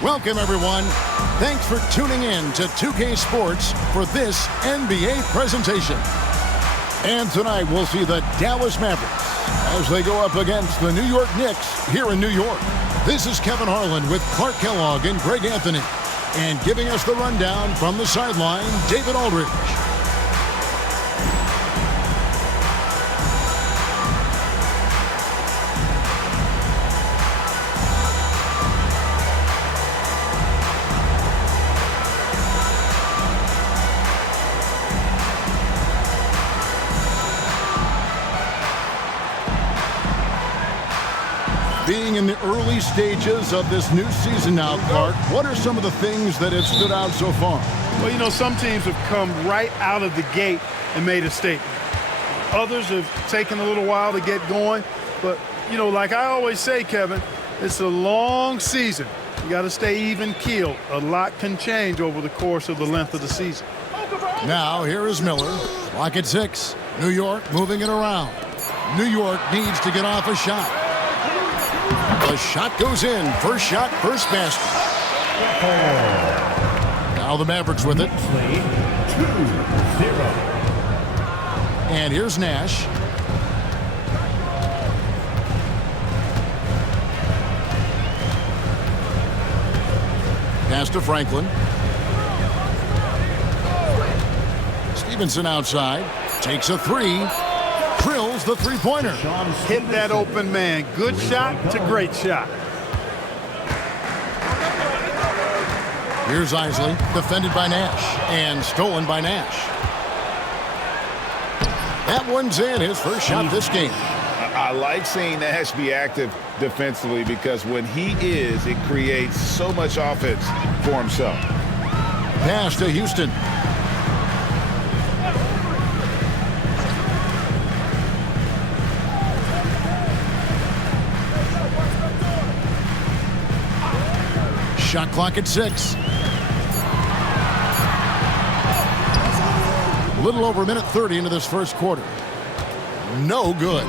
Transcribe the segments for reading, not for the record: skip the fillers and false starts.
Welcome, everyone. Thanks for tuning in to 2K Sports for this NBA presentation. And tonight we'll see the Dallas Mavericks as they go up against the New York Knicks here in New York. This is Kevin Harlan with Clark Kellogg and Greg Anthony. And giving us the rundown from the sideline, David Aldridge. Being in the early stages of this new season now, Clark, what are some of the things that have stood out so far? Well, you know, some teams have come right out of the gate and made a statement. Others have taken a little while to get going. But, you know, like I always say, Kevin, it's a long season. You got to stay even-keeled. A lot can change over the course of the length of the season. Now, here is Miller. Clock at 6. New York moving it around. New York needs to get off a shot. The shot goes in. First shot, first basket. Now the Mavericks with it. 2-0. And here's Nash. Pass to Franklin. Stevenson outside. Takes a three. Drills the three-pointer. Hit that open man. Good shot to great shot. Here's Isley, defended by Nash, and stolen by Nash. That one's in, his first shot this game. I like seeing Nash be active defensively because when he is, it creates so much offense for himself. Pass to Houston. Shot clock at 6. A little over a minute 30 into this first quarter. No good.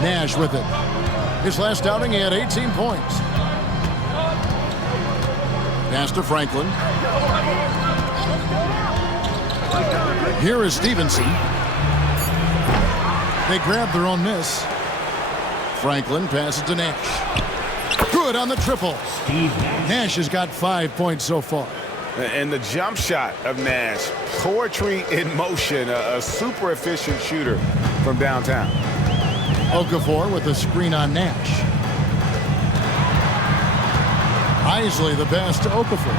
Nash with it. His last outing, he had 18 points. Pass to Franklin. Here is Stevenson. They grab their own miss. Franklin passes to Nash. Good on the triple. Nash has got 5 points so far. And the jump shot of Nash, poetry in motion, a super efficient shooter from downtown. Okafor with a screen on Nash. Isley the pass to Okafor.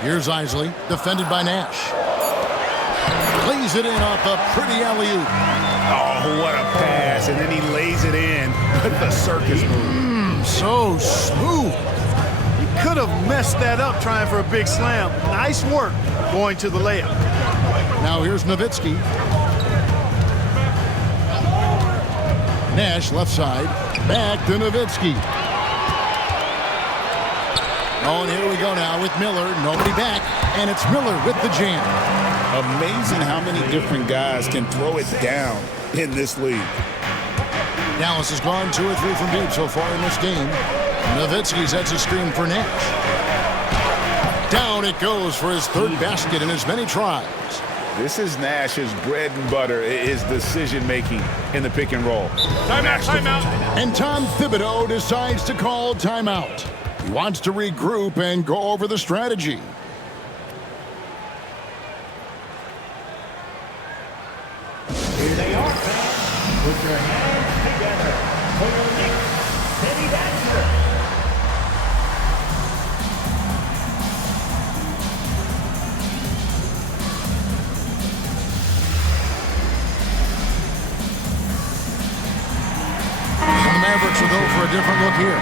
Here's Isley, defended by Nash. Lays it in off a pretty alley-oop. Oh, what a pass, and then he lays it in with the circus move. So smooth. You could have messed that up trying for a big slam. Nice work going to the layup. Now here's Nowitzki. Nash left side. Back to Nowitzki. Oh, and here we go now with Miller. Nobody back, and it's Miller with the jam. Amazing how many different guys can throw it down in this league. Dallas has gone 2 or 3 from deep so far in this game. Nowitzki sets a screen for Nash. Down it goes for his third basket in as many tries. This is Nash's bread and butter, his decision-making in the pick and roll. Timeout. And Tom Thibodeau decides to call timeout. He wants to regroup and go over the strategy. Here they are, fans. Put your hands together for your next city dancer. And the Mavericks will go for a different look here.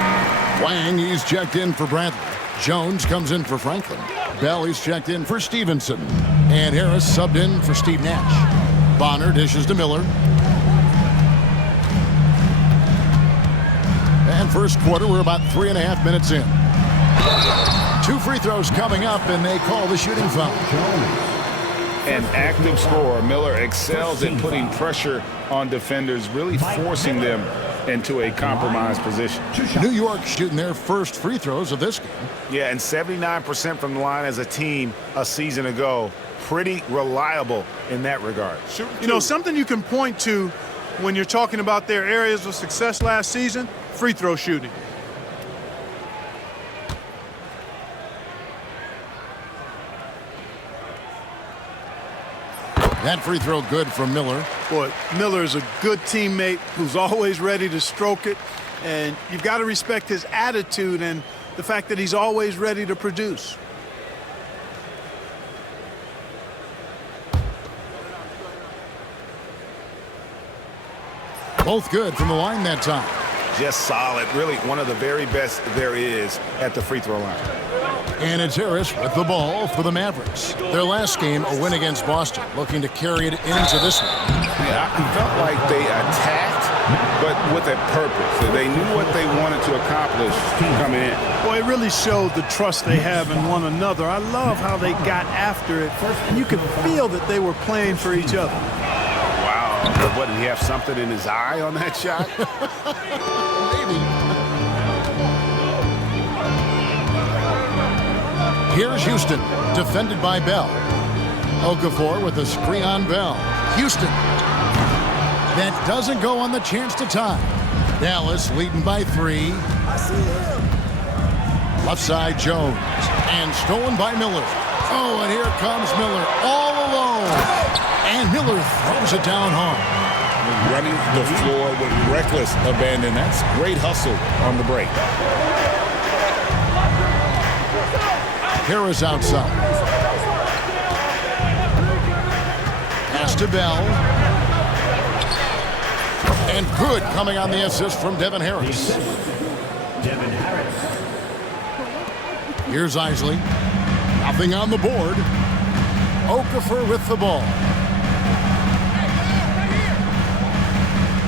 Wang, he's checked in for Bradley. Jones comes in for Franklin. Bell, he's checked in for Stevenson. And Harris subbed in for Steve Nash. Bonner dishes to Miller. And first quarter, we're about 3.5 minutes in. 2 free throws coming up, and they call the shooting foul. an active scorer. Miller excels at putting pressure on defenders, really forcing them into a compromised position. New York shooting their first free throws of this game. Yeah, and 79% from the line as a team a season ago. Pretty reliable in that regard. You know, something you can point to when you're talking about their areas of success last season, free throw shooting. That free throw good from Miller. Boy, Miller is a good teammate who's always ready to stroke it, and you've got to respect his attitude and the fact that he's always ready to produce. Both good from the line that time. Just solid. Really one of the very best there is at the free throw line. And it's Harris with the ball for the Mavericks. Their last game, a win against Boston, looking to carry it into this one. Yeah, I felt like they attacked, but with a purpose. They knew what they wanted to accomplish coming in. Boy, it really showed the trust they have in one another. I love how they got after it, and you could feel that they were playing for each other. Wow. What, did he have something in his eye on that shot? Maybe. Here's Houston, defended by Bell. Okafor with a screen on Bell. Houston. That doesn't go on the chance to tie. Dallas leading by 3. Left side Jones. And stolen by Miller. Oh, and here comes Miller all alone. And Miller throws it down hard. Running the floor with reckless abandon. That's great hustle on the break. Harris outside. Pass to Bell. And good coming on the assist from Devin Harris. Here's Isley. Nothing on the board. Okafor with the ball.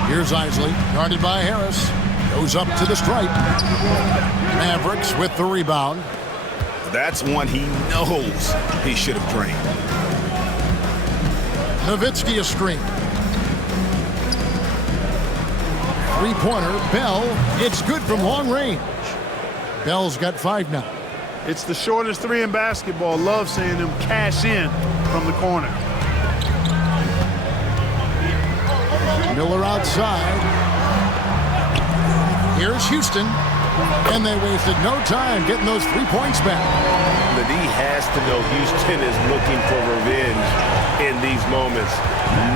Here's Isley, guarded by Harris. Goes up to the stripe. Mavericks with the rebound. That's one he knows he should have drained. Nowitzki a screen. Three-pointer, Bell. It's good from long range. Bell's got 5 now. It's the shortest 3 in basketball. Love seeing him cash in from the corner. Miller outside. Here's Houston. And they wasted no time getting those 3 points back. The D has to know Houston is looking for revenge in these moments.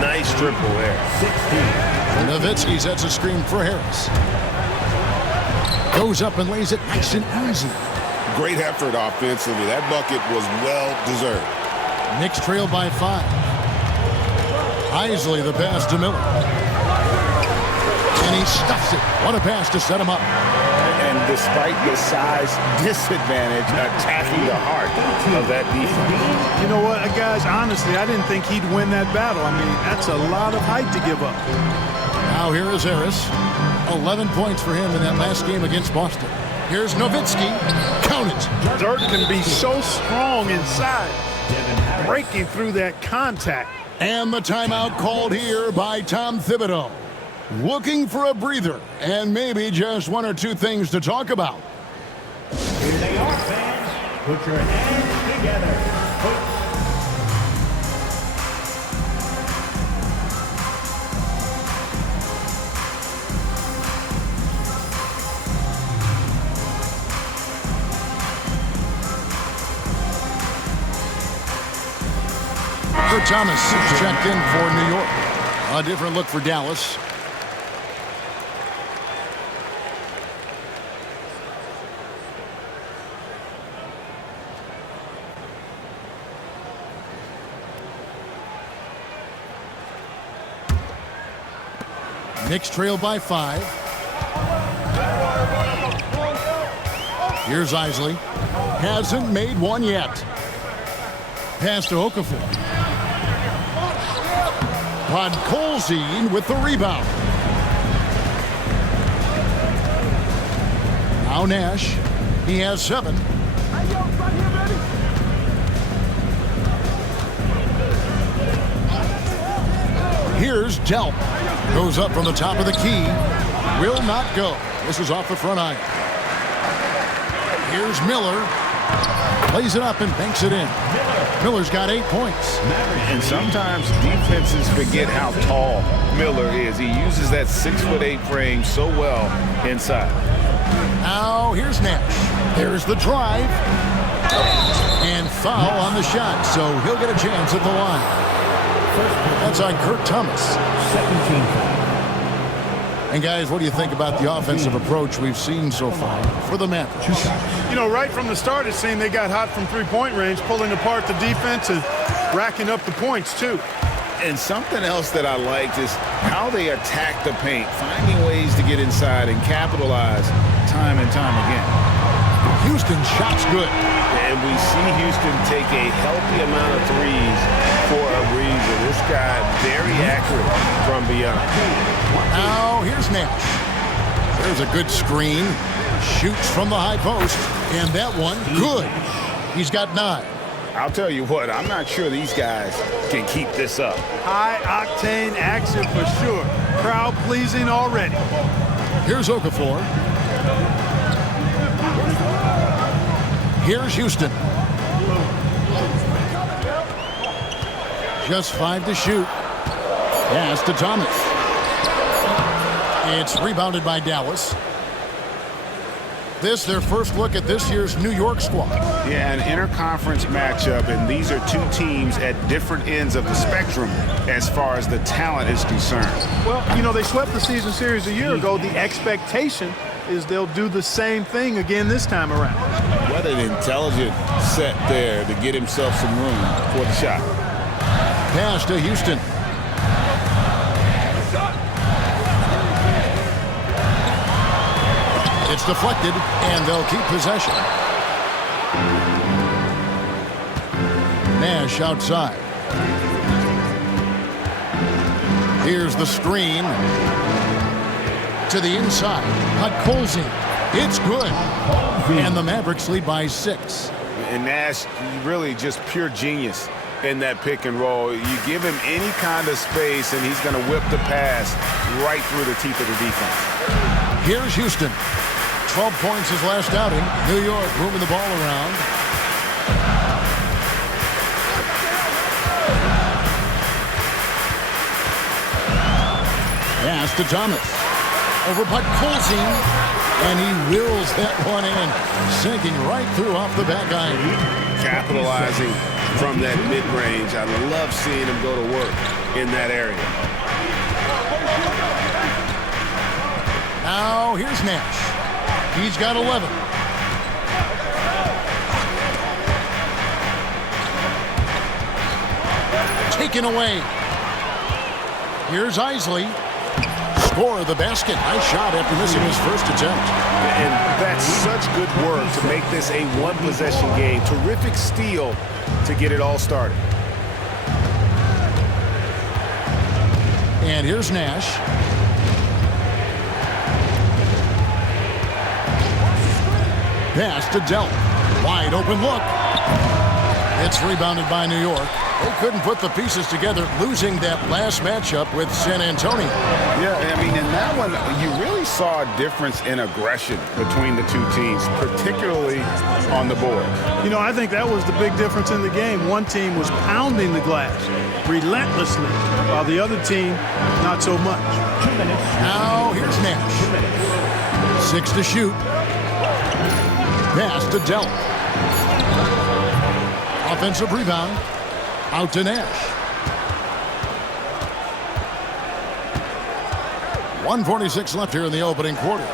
Nice triple there. Nowitzki sets a screen for Harris. Goes up and lays it nice and easy. Great effort offensively. That bucket was well-deserved. Knicks trail by 5. Isley the pass to Miller. And he stuffs it. What a pass to set him up. And despite the size disadvantage, attacking the heart of that defense. You know what, guys, honestly, I didn't think he'd win that battle. I mean, that's a lot of height to give up. Now here is Harris. 11 points for him in that last game against Boston. Here's Nowitzki. Count it. Dirk can be so strong inside, breaking through that contact. And the timeout called here by Tom Thibodeau. Looking for a breather and maybe just 1 or 2 things to talk about. Here they are, fans. Put your hands together. Kurt Thomas checked in for New York. A different look for Dallas. Knicks trail by 5. Here's Isley. Hasn't made one yet. Pass to Okafor. Podkolzin with the rebound. Now Nash. He has 7. Here's Delp. Goes up from the top of the key. Will not go. This is off the front iron. Here's Miller. Plays it up and banks it in. Miller's got 8 points. And sometimes defenses forget how tall Miller is. He uses that 6'8" frame so well inside. Now here's Nash. There's the drive. And foul on the shot, so he'll get a chance at the line. That's on Kurt Thomas. 17 foul. And guys, what do you think about the offensive approach we've seen so far for the Mavericks? You know, right from the start, it seemed they got hot from three-point range, pulling apart the defense and racking up the points, too. And something else that I liked is how they attack the paint, finding ways to get inside and capitalize time and time again. Houston shot's good. And we see Houston take a healthy amount of threes for a reason. This guy very accurate from beyond. Now here's Nash. There's a good screen. Shoots from the high post. And that one, good. He's got 9. I'll tell you what, I'm not sure these guys can keep this up. High-octane action for sure. Crowd-pleasing already. Here's Okafor. Here's Houston. Just 5 to shoot. Pass to Thomas. It's rebounded by Dallas. This their first look at this year's New York squad. Yeah, an interconference matchup, and these are two teams at different ends of the spectrum as far as the talent is concerned. Well, you know, they swept the season series a year ago. The expectation is they'll do the same thing again this time around. What an intelligent set there to get himself some room for the shot. Pass to Houston. It's deflected, and they'll keep possession. Nash outside. Here's the screen. To the inside. Podkolzin. It's good. And the Mavericks lead by 6. And Nash, really just pure genius in that pick and roll. You give him any kind of space, and he's going to whip the pass right through the teeth of the defense. Here's Houston. 12 points his last outing. New York moving the ball around. Pass to Thomas. Over Podkolzin. And he wills that one in. Sinking right through off the back iron. Capitalizing from that mid-range. I love seeing him go to work in that area. Now here's Nash. He's got 11. Taken away. Here's Isley. Score the basket. Nice shot after missing his first attempt. And that's such good work to make this a one-possession game. Terrific steal to get it all started. And here's Nash. Pass to Delp. Wide open look. It's rebounded by New York. They couldn't put the pieces together, losing that last matchup with San Antonio. Yeah, I mean, in that one, you really saw a difference in aggression between the two teams, particularly on the board. You know, I think that was the big difference in the game. One team was pounding the glass relentlessly, while the other team, not so much. 2 minutes. Now here's Nash. 6 to shoot. Pass to Delp. Offensive rebound. Out to Nash. 1:46 left here in the opening quarter.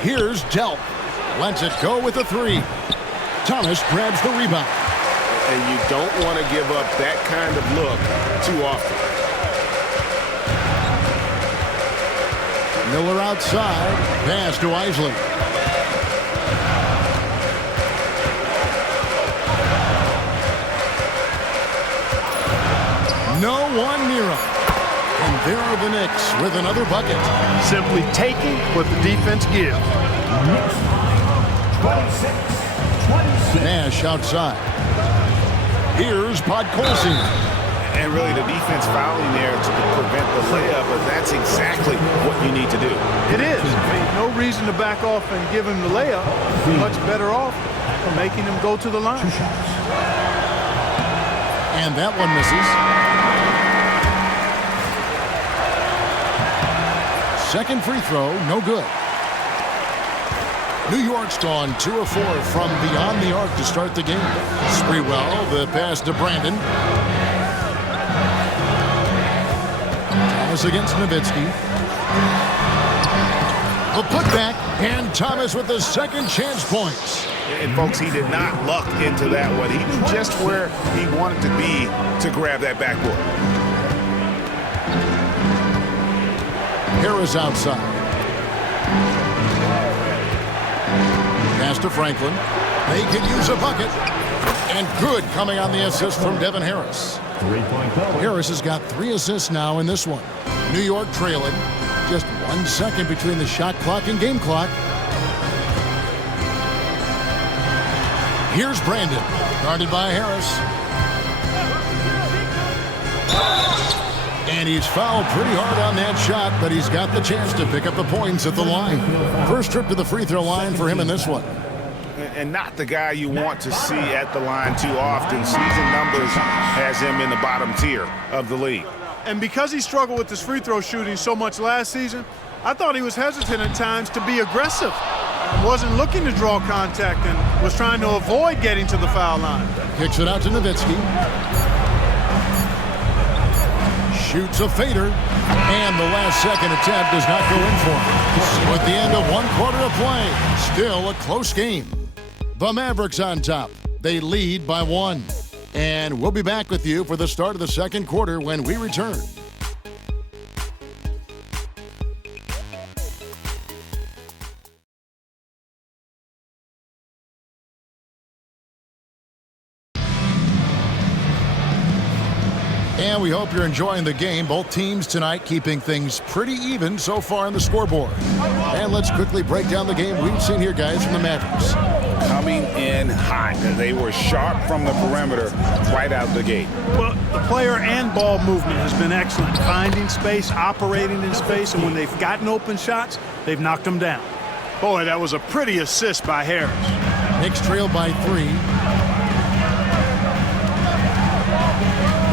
Here's Delp. Lets it go with a 3. Thomas grabs the rebound. And you don't want to give up that kind of look too often. Miller outside. Pass to Isley. No one near him. And there are the Knicks with another bucket. Simply taking what the defense gives. 26-26. Nash outside. Here's Podkolzin. And really the defense fouling there to prevent the layup, but that's exactly what you need to do. It is. I mean, no reason to back off and give him the layup. Much better off making him go to the line. And that one misses. Second free throw, no good. New York's gone 2 of 4 from beyond the arc to start the game. Sprewell, the pass to Brandon. Thomas against Nowitzki. The putback, and Thomas with the second chance points. And folks, he did not luck into that one. He knew just where he wanted to be to grab that backboard. Harris outside. Pass to Franklin. They can use a bucket. And good coming on the assist from Devin Harris. Harris has got 3 assists now in this one. New York trailing. Just 1 second between the shot clock and game clock. Here's Brandon, guarded by Harris. And he's fouled pretty hard on that shot, but he's got the chance to pick up the points at the line. First trip to the free throw line for him in this one. And not the guy you want to see at the line too often. Season numbers has him in the bottom tier of the league. And because he struggled with his free throw shooting so much last season, I thought he was hesitant at times to be aggressive. Wasn't looking to draw contact and was trying to avoid getting to the foul line. Kicks it out to Nowitzki. Shoots a fader. And the last second attempt does not go in for him. So at the end of 1 quarter of play, still a close game. The Mavericks on top. They lead by 1. And we'll be back with you for the start of the second quarter when we return. And we hope you're enjoying the game. Both teams tonight keeping things pretty even so far on the scoreboard. And let's quickly break down the game we've seen here, guys, from the Mavericks. Coming in hot. They were sharp from the perimeter right out the gate. Well, the player and ball movement has been excellent. Finding space, operating in space, and when they've gotten open shots, they've knocked them down. Boy, that was a pretty assist by Harris. Knicks trail by 3.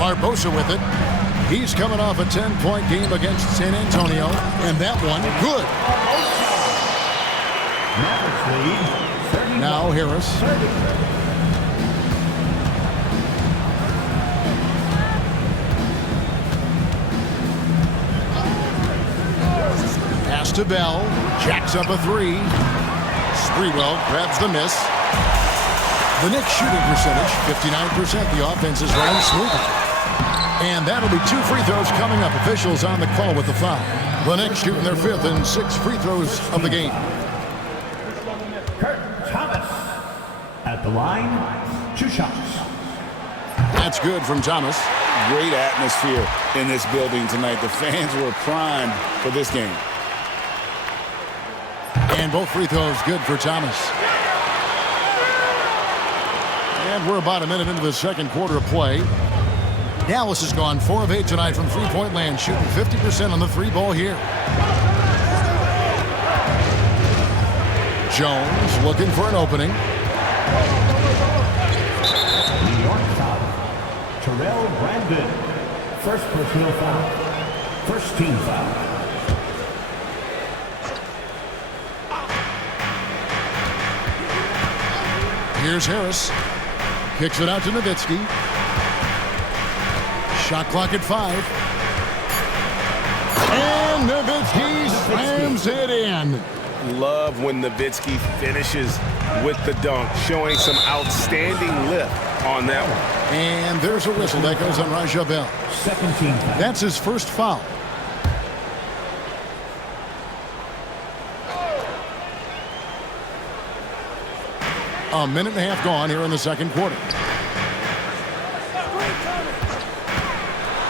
Barbosa with it. He's coming off a 10-point game against San Antonio. And that one, good. Now Harris. Pass to Bell. Jacks up a 3. Sprewell grabs the miss. The Knicks shooting percentage, 59%. The offense is running smoothly. And that'll be 2 free throws coming up. Officials on the call with the foul. The Knicks shooting their 5th and 6th free throws of the game. Kurt Thomas at the line, 2 shots. That's good from Thomas. Great atmosphere in this building tonight. The fans were primed for this game. And both free throws good for Thomas. And we're about a minute into the second quarter of play. Dallas has gone 4 of 8 tonight from three-point land, shooting 50% on the 3-ball here. Jones looking for an opening. New York foul. Terrell Brandon. First personal foul. First team foul. Here's Harris. Kicks it out to Nowitzki. Shot clock at 5. And Nowitzki slams it in. Love when Nowitzki finishes with the dunk, showing some outstanding lift on that one. And there's a whistle that goes on Raja Bell. Second team foul. That's his first foul. A minute and a half gone here in the second quarter.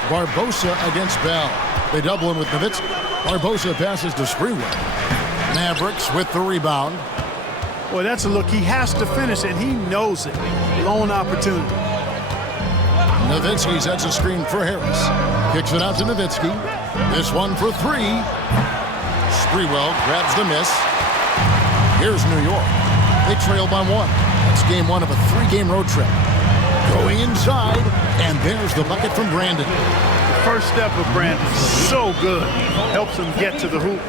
Barbosa against Bell. They double him with Nowitzki. Barbosa passes to Sprewell. Mavericks with the rebound. Boy, that's a look. He has to finish, and he knows it. Lone opportunity. Nowitzki sets a screen for Harris. Kicks it out to Nowitzki. This one for three. Sprewell grabs the miss. Here's New York. They trail by one. It's game one of a three-game road trip. Going inside, and there's the bucket from Brandon. The first step of Brandon, so good. Helps him get to the hoop.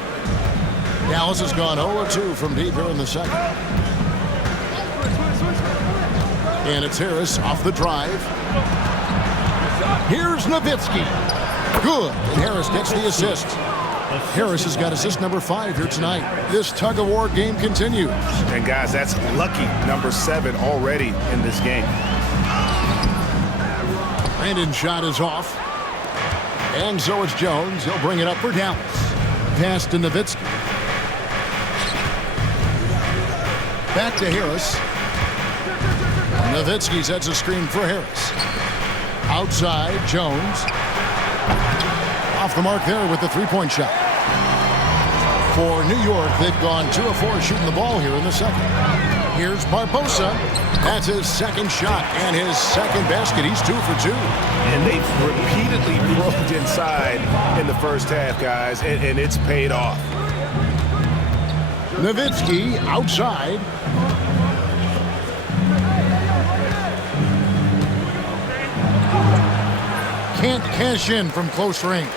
Dallas has gone 0-2 from deep here in the second. And it's Harris off the drive. Here's Nowitzki. Good. And Harris gets the assist. Harris has got assist number 5 here tonight. This tug-of-war game continues. And guys, that's lucky number 7 already in this game. Brandon's shot is off. And so it's Jones. He'll bring it up for Dallas. Pass to Nowitzki. Back to Harris. Nowitzki sets a screen for Harris. Outside, Jones. Off the mark there with the three-point shot. For New York, they've gone 2 of 4 shooting the ball here in the second. Here's Barbosa. That's his second shot and his second basket. He's 2 for 2. And they've repeatedly probed inside in the first half, guys, and it's paid off. Nowitzki outside. Can't cash in from close range.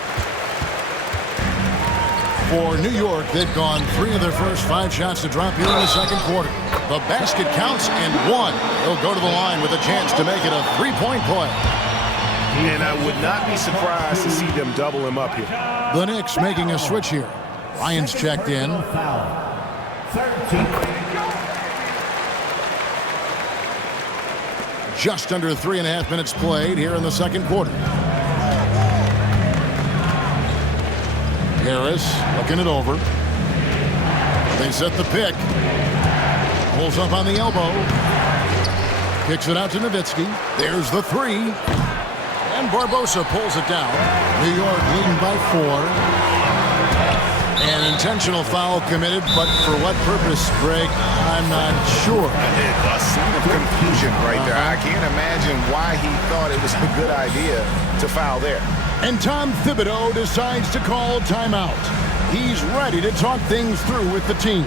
For New York, they've gone 3 of their first 5 shots to drop here in the second quarter. The basket counts and 1. They'll go to the line with a chance to make it a 3-point play. And I would not be surprised to see them double him up here. The Knicks making a switch here. Ryan's checked in. Just under 3.5 minutes played here in the second quarter. Harris looking it over. They set the pick. Pulls up on the elbow. Kicks it out to Nowitzki. There's the 3. And Barbosa pulls it down. New York leading by 4. An intentional foul committed, but for what purpose, Greg? I'm not sure. A scene of confusion right there. I can't imagine why he thought it was a good idea to foul there. And Tom Thibodeau decides to call timeout. He's ready to talk things through with the team.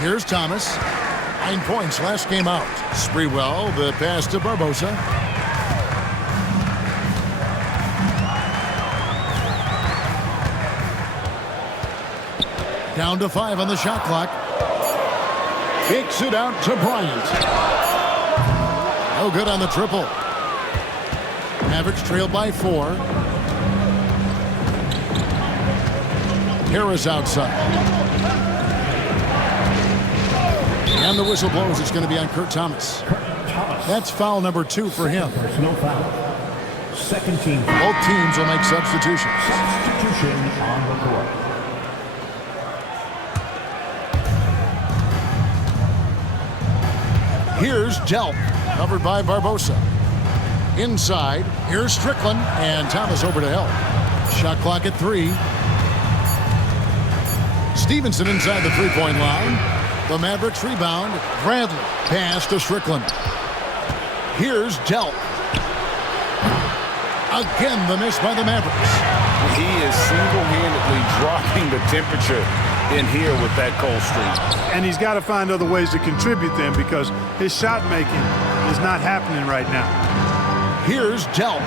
Here's Thomas. 9 points last game out. Sprewell, the pass to Barbosa. Down to 5 on the shot clock. Kicks it out to Bryant. No good on the triple. Mavericks trailed by 4. Harris outside. And the whistle blows. It's going to be on Kurt Thomas. That's foul number 2 for him. Personal foul. Second team. Both teams will make substitutions. Substitution on the court. Here's Delp, covered by Barbosa. Inside, here's Strickland, and Thomas over to help. Shot clock at 3. Stevenson inside the three-point line. The Mavericks rebound. Bradley pass to Strickland. Here's Delp. Again, the miss by the Mavericks. He is single-handedly dropping the temperature in here with that cold streak. And he's got to find other ways to contribute then, because his shot making is not happening right now. Here's Delp.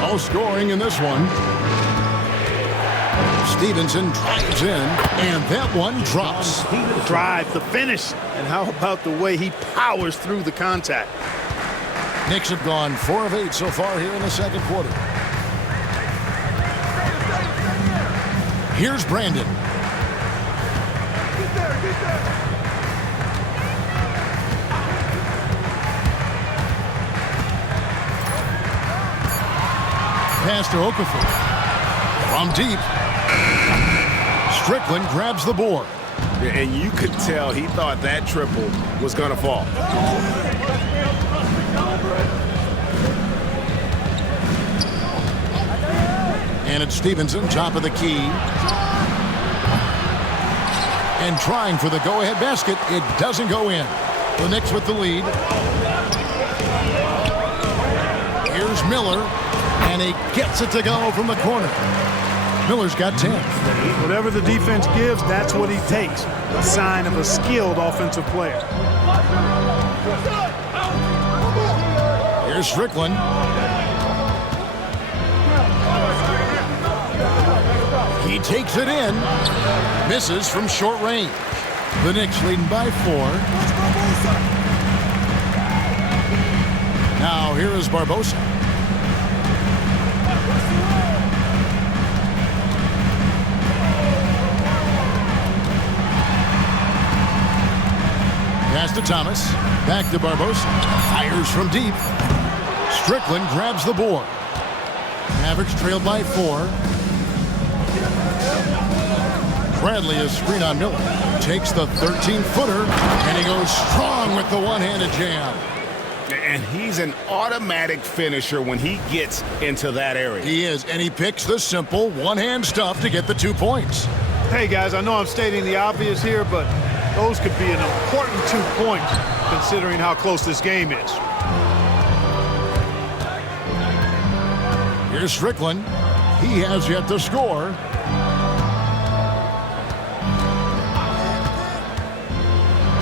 No scoring in this one. Stevenson drives in, and that one drops. The drive, the finish, and how about the way he powers through the contact? Knicks have gone 4 of 8 so far here in the second quarter. Here's Brandon. Pass to Okafor. From deep. Strickland grabs the board. And you could tell he thought that triple was going to fall. And it's Stevenson, top of the key. And trying for the go-ahead basket. It doesn't go in. The Knicks with the lead. Here's Miller. And he gets it to go from the corner. Miller's got 10. Whatever the defense gives, that's what he takes. A sign of a skilled offensive player. Here's Strickland. He takes it in. Misses from short range. The Knicks leading by 4. Now here is Barbosa. Pass to Thomas. Back to Barbosa. Fires from deep. Strickland grabs the board. Mavericks trailed by 4. Bradley is screen on Miller. Takes the 13-footer, and he goes strong with the one-handed jam. And he's an automatic finisher when he gets into that area. He is, and he picks the simple one-hand stuff to get the 2 points. Hey, guys, I know I'm stating the obvious here, but those could be an important 2 points considering how close this game is. Here's Strickland. He has yet to score.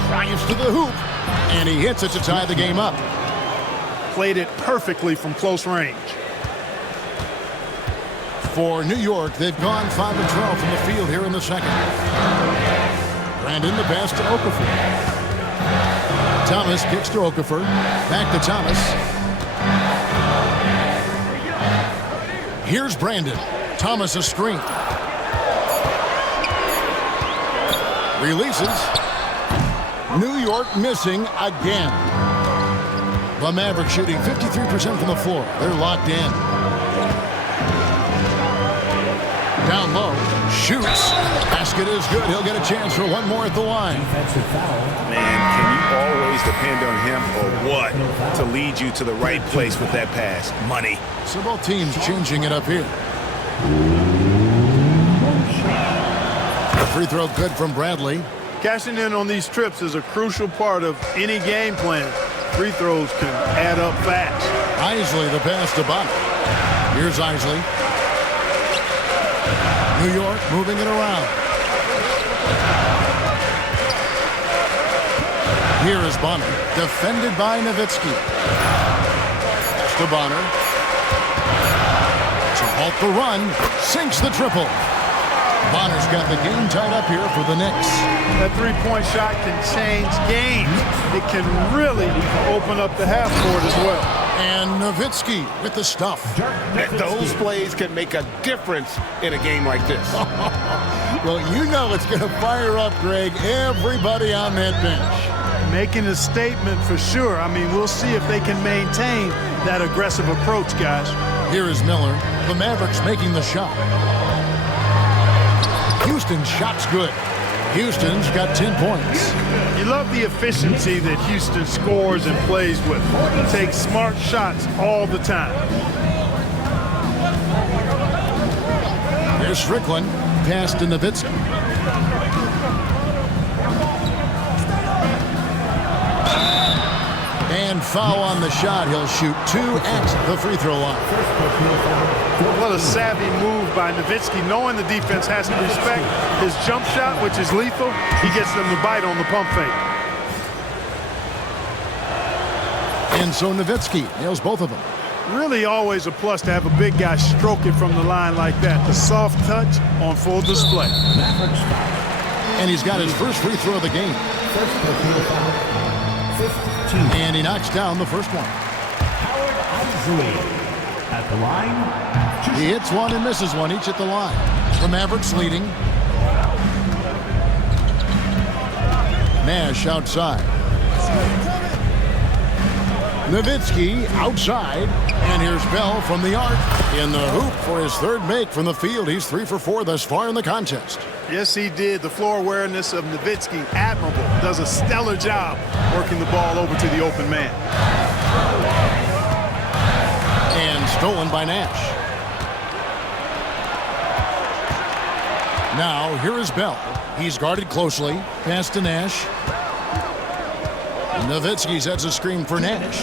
Drives to the hoop, and he hits it to tie the game up. Played it perfectly from close range. For New York, they've gone 5 of 12 from the field here in the second. Brandon, the pass to Okafor. Thomas kicks to Okafor. Back to Thomas. Here's Brandon. Thomas a screen. Releases. New York missing again. The Mavericks shooting 53% from the floor. They're locked in. Down low. Shoots. Basket is good. He'll get a chance for one more at the line. Man, can you always depend on him or what to lead you to the right place with that pass? Money. So both teams changing it up here. The free throw good from Bradley. Cashing in on these trips is a crucial part of any game plan. Free throws can add up fast. Isley the pass to Bonner. Here's Isley. New York moving it around. Here is Bonner, defended by Nowitzki. Pass to Bonner. To halt the run, sinks the triple. Bonner's got the game tied up here for the Knicks. That three-point shot can change games. It can really open up the half court as well. And Nowitzki with the stuff. Those plays can make a difference in a game like this. Well, you know it's going to fire up, Greg, everybody on that bench. Making a statement for sure. I mean, we'll see if they can maintain that aggressive approach, guys. Here is Miller. The Mavericks making the shot. Houston's shot's good. Houston's got 10 points. You love the efficiency that Houston scores and plays with. Takes smart shots all the time. Here's Strickland. Pass to Nowitzki. And foul on the shot. He'll shoot 2 at the free throw line. What a savvy move by Nowitzki, knowing the defense has to respect his jump shot, which is lethal. He gets them to bite on the pump fake. And so Nowitzki nails both of them. Really always a plus to have a big guy stroke it from the line like that. The soft touch on full display. And he's got his first free throw of the game. And he knocks down the first one. At the line. He hits one and misses one, each at the line. The Mavericks leading. Nash outside. Nowitzki outside. And here's Bell from the arc in the hoop for his third make from the field. He's 3 for 4 thus far in the contest. Yes, he did. The floor awareness of Nowitzki, admirable. Does a stellar job working the ball over to the open man. And stolen by Nash. Now, here is Bell. He's guarded closely. Pass to Nash. Nowitzki sets a screen for Nash.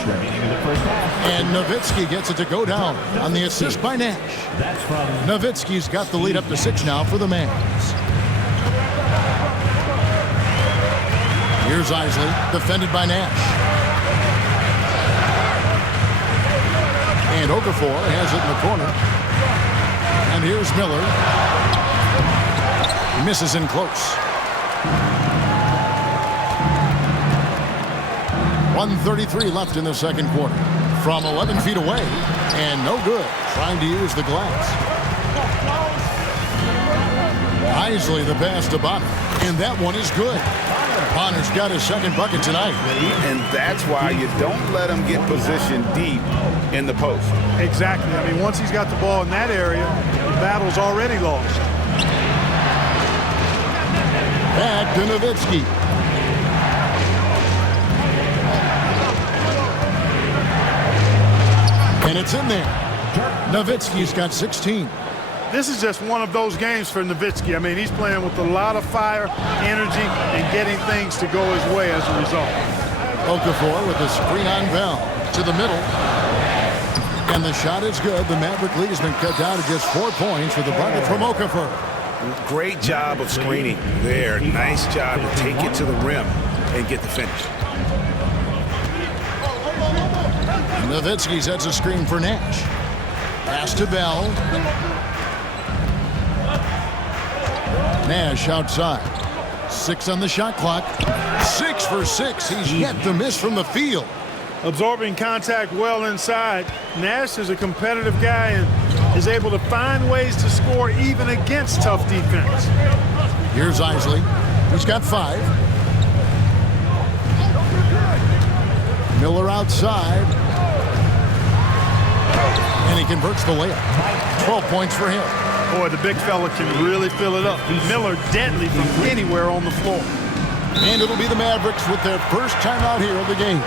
And Nowitzki gets it to go down on the assist by Nash. Nowitzki's got the lead up to 6 now for the Mavs. Here's Isley, defended by Nash. And Okafor has it in the corner. And here's Miller. Misses in close. 1:33 left in the second quarter. From 11 feet away, and no good. Trying to use the glass. Isley the pass to Bonner, and that one is good. Bonner's got his second bucket tonight. And that's why you don't let him get positioned deep in the post. Exactly. I mean, once he's got the ball in that area, the battle's already lost. Back to Nowitzki. And it's in there. Nowitzki's got 16. This is just one of those games for Nowitzki. I mean, he's playing with a lot of fire, energy, and getting things to go his way as a result. Okafor with the screen on Bell to the middle. And the shot is good. The Maverick lead has been cut down to just 4 points with the bucket from Okafor. Great job of screening there. Nice job to take it to the rim and get the finish. Nowitzki sets a screen for Nash. Pass to Bell. Nash outside. 6 on the shot clock. 6 for 6. He's yet to miss from the field. Absorbing contact well inside. Nash is a competitive guy and is able to find ways to score even against tough defense. Here's Isley. He's got 5. Miller outside. And he converts the layup. 12 points for him. Boy, the big fella can really fill it up. Miller deadly from anywhere on the floor. And it'll be the Mavericks with their first time out here of the game.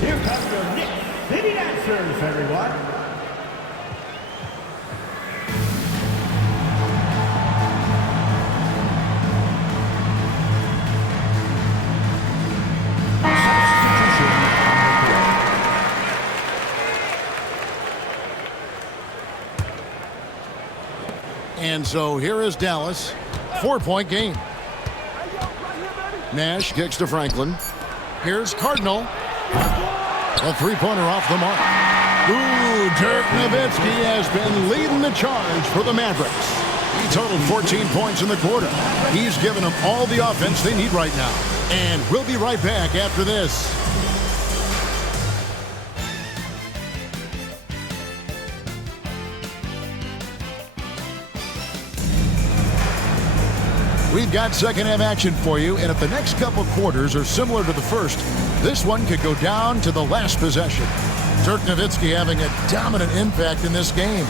Here comes your Knicks City Dancers, everyone. And so here is Dallas. 4-point game. Nash kicks to Franklin. Here's Cardinal. A three-pointer off the mark. Ooh, Dirk Nowitzki has been leading the charge for the Mavericks. He totaled 14 points in the quarter. He's given them all the offense they need right now. And we'll be right back after this. We've got second half action for you, and if the next couple quarters are similar to the first, this one could go down to the last possession. Dirk Nowitzki having a dominant impact in this game.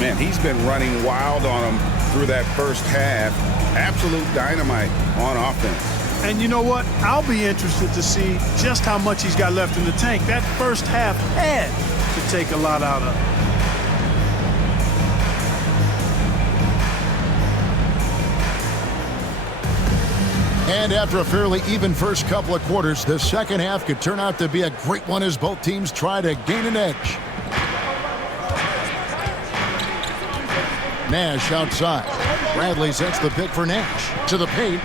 Man, he's been running wild on them through that first half. Absolute dynamite on offense. And you know what? I'll be interested to see just how much he's got left in the tank. That first half had to take a lot out of it. And after a fairly even first couple of quarters, the second half could turn out to be a great one as both teams try to gain an edge. Nash outside. Bradley sets the pick for Nash. To the paint.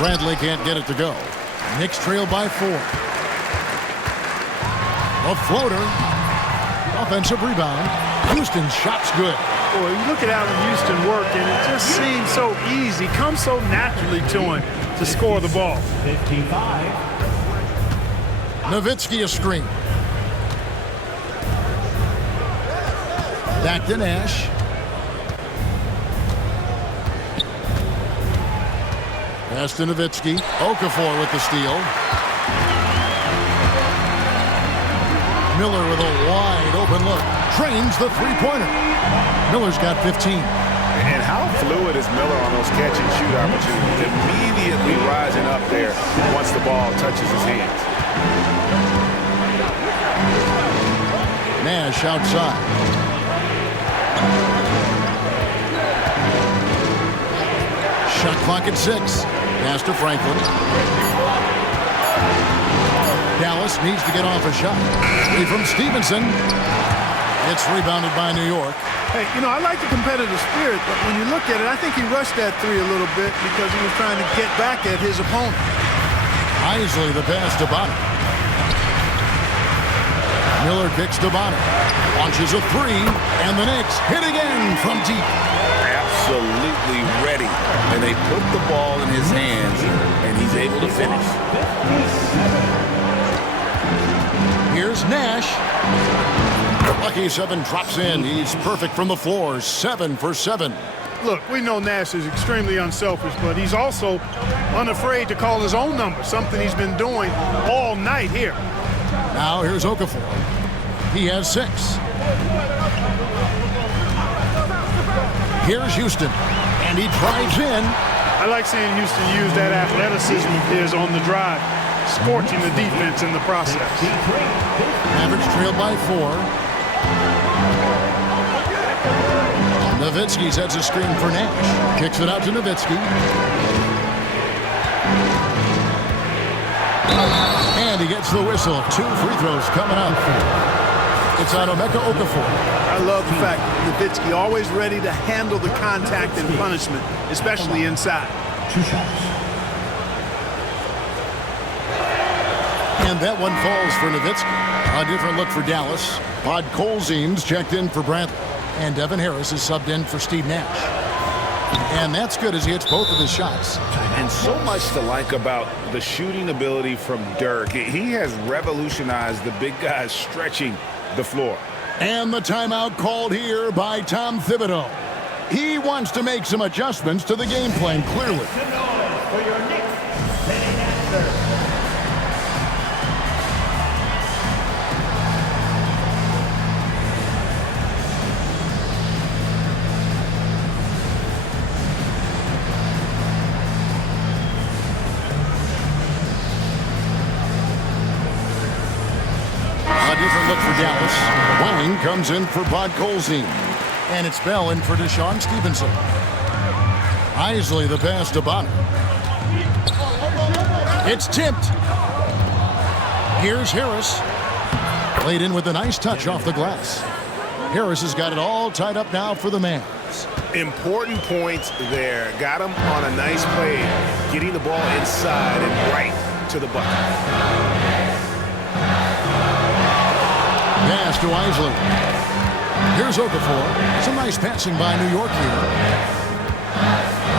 Bradley can't get it to go. Knicks trail by 4. A floater. Offensive rebound. Houston's shot's good. Boy, you look at Allen Houston work, and it just seems so easy, comes so naturally to him to score the ball. 55. Nowitzki a screen. Back to Nash. Pass to Nowitzki. Okafor with the steal. Miller with a wide open look. Trains the three-pointer. Miller's got 15. And how fluid is Miller on those catch-and-shoot opportunities? Immediately rising up there once the ball touches his hands. Nash outside. Shot clock at 6. Pass to Franklin. Dallas needs to get off a shot. Three from Stevenson. It's rebounded by New York. Hey, you know, I like the competitive spirit, but when you look at it, I think he rushed that three a little bit because he was trying to get back at his opponent. Isley the pass to Bonner. Miller kicks to Bonner. Launches a three, and the Knicks hit again from deep. Absolutely ready. And they put the ball in his hands, and he's able to finish. Here's Nash. Lucky 7 drops in. He's perfect from the floor. 7 for 7. Look, we know Nash is extremely unselfish, but he's also unafraid to call his own number, something he's been doing all night here. Now here's Okafor. He has 6. Here's Houston, and he drives in. I like seeing Houston use that athleticism of his on the drive, scorching the defense in the process. Mavericks trailed by 4. Nowitzki sets a screen for Nash. Kicks it out to Nowitzki. And he gets the whistle. 2 free throws coming up. It's on Emeka Okafor. I love the fact that Nowitzki always ready to handle the contact and punishment, especially inside. 2 shots. And that one falls for Nowitzki. A different look for Dallas. Pod Colzine's checked in for Bradley. And Devin Harris is subbed in for Steve Nash. And that's good as he hits both of his shots. And so much to like about the shooting ability from Dirk. He has revolutionized the big guys stretching the floor. And the timeout called here by Tom Thibodeau. He wants to make some adjustments to the game plan, clearly. For your Knicks, setting answer. Look for Dallas. Wang comes in for Bod Colzine. And it's Bell in for Deshaun Stevenson. Isley the pass to Bonner. It's tipped. Here's Harris. Laid in with a nice touch off the glass. Harris has got it all tied up now for the Mavs. Important points there. Got him on a nice play. Getting the ball inside and right to the bucket. Pass to Isley. Here's Okafor. Some nice passing by New York here.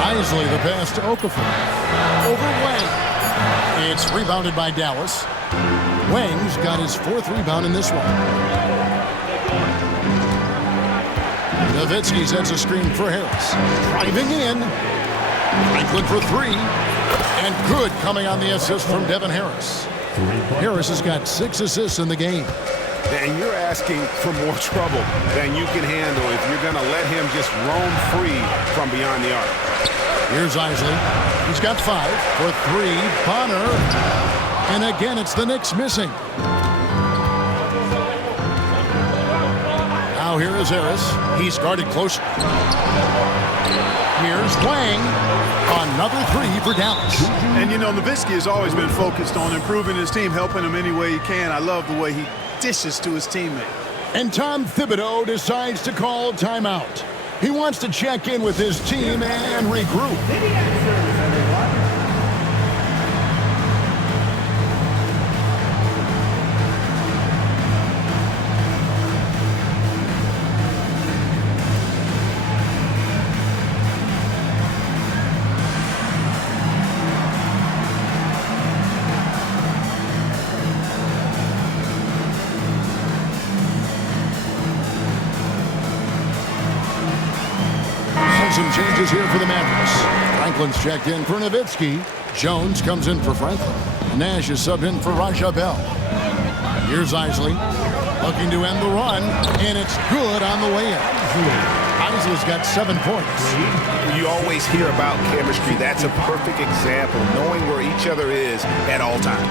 Isley the pass to Okafor. Over Wang. It's rebounded by Dallas. Wang's got his 4th rebound in this one. Nowitzki sets a screen for Harris. Driving in. Franklin for 3. And good coming on the assist from Devin Harris. Harris has got 6 assists in the game. And you're asking for more trouble than you can handle if you're going to let him just roam free from beyond the arc. Here's Isley. He's got 5 for 3. Bonner. And again, it's the Knicks missing. Now here is Harris. He's guarded close. Here's Wang. Another 3 for Dallas. And you know, Nowitzki has always been focused on improving his team, helping him any way he can. I love the way he dishes to his teammate. And Tom Thibodeau decides to call timeout. He wants to check in with his team and regroup. Some changes here for the Mavericks. Franklin's checked in for Nowitzki. Jones comes in for Franklin. Nash is subbed in for Raja Bell. Here's Isley looking to end the run, and it's good on the way in. Isley's got 7 points. You always hear about chemistry. That's a perfect example, knowing where each other is at all times.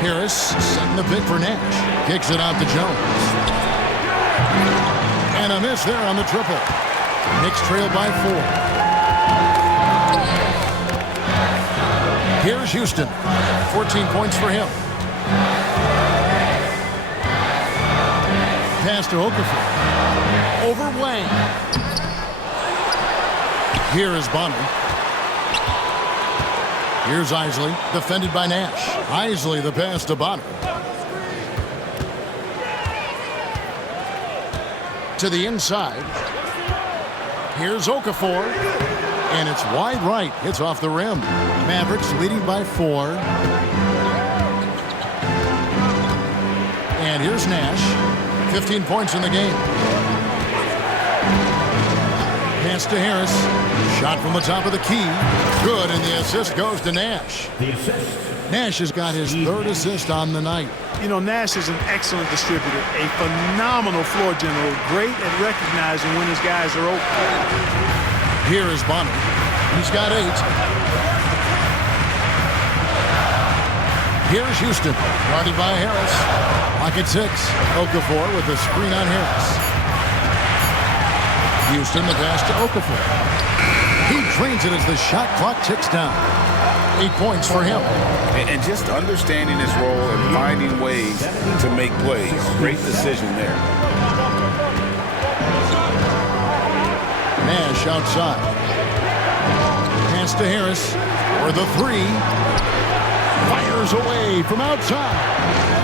Harris setting the pick for Nash. Kicks it out to Jones. And a miss there on the triple. Knicks trail by 4. Here's Houston. 14 points for him. Pass to Okafor. Over Wang. Here is Bonner. Here's Isley, defended by Nash. Isley, the pass to Bonner. To the inside. Here's Okafor. And it's wide right. Hits off the rim. Mavericks leading by 4. And here's Nash. 15 points in the game. Pass to Harris. Shot from the top of the key. Good, and the assist goes to Nash. The assist. Nash has got his 3rd assist on the night. You know, Nash is an excellent distributor, a phenomenal floor general, great at recognizing when his guys are open. Here is Bonner. He's got 8. Here's Houston, guarded by Harris. Pocket 6. Okafor with a screen on Harris. Houston, the pass to Okafor. He drains it as the shot clock ticks down. 8 points for him. And just understanding his role and finding ways to make plays. Great decision there. Nash outside. Pass to Harris for the 3. Fires away from outside.